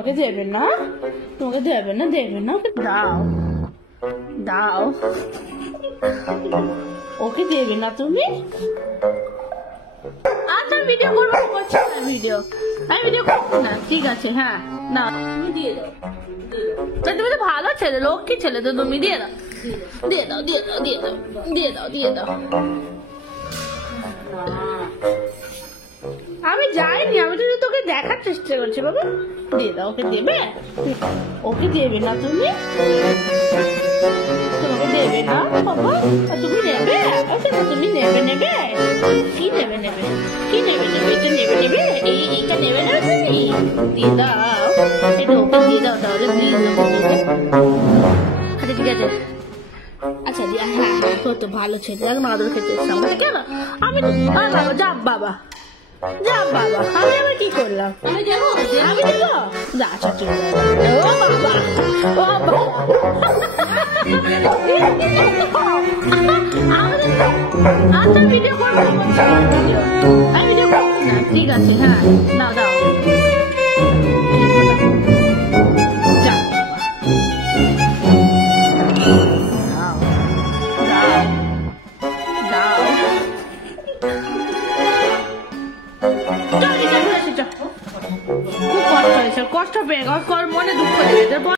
ওকে দেবে না, তোমাকে দেবে না, দেবে না, ওকে দাও, দাও, ওকে দেবে না তুমি। আচ্ছা ভিডিও করবো, করছি না ভিডিও, আমি ভিডিও করছি না, ঠিক আছে। হ্যাঁ না তুমি দিয়ে দাও, তুমি তো ভালো ছেলে, লক্ষ্মী ছেলে তো, তুমি দিয়ে দাও, দিয়ে দাও, দিয়ে দাও, দিয়ে দাও, দিয়ে দাও, দিয়ে দাও। আমি যাইনি, আমি তো তোকে দেখার চেষ্টা করছি বাবা। দিয়ে দাও, ওকে দেবে, ওকে দেবে না তুমি, তোমাকে দেবে না বাবা, তুমি নেবে, তুমি নেবে, নেবে কি নেবে, নেবে কি নেবে, নেবে এটা নেবে, নেবে এইটা নেবে না তুমি, দিয়ে দাও, এটা ওকে দিয়ে দাও, তাহলে প্লিজ ওকে দিয়ে দাও। আচ্ছা ঠিক আছে, আচ্ছা হ্যাঁ হ্যাঁ তো ভালো ছেলে, এখন আদর খেতে এসেছিলাম কেন আমি তো, বাবা যাব বাবা, যা বাবা, আমি আবার কি করলাম, আমি যাবো, আমি যাবো, যা আচ্ছা ঠিক আছে। ও বাবা, ও বাবা, আচ্ছা ভিডিও করবো, আমি ভিডিও করবো না, ঠিক আছে। হ্যাঁ দাও দাও, যা খুব কষ্ট হয়েছে, কষ্ট পেয়ে মনে দুঃখ লেগেছে।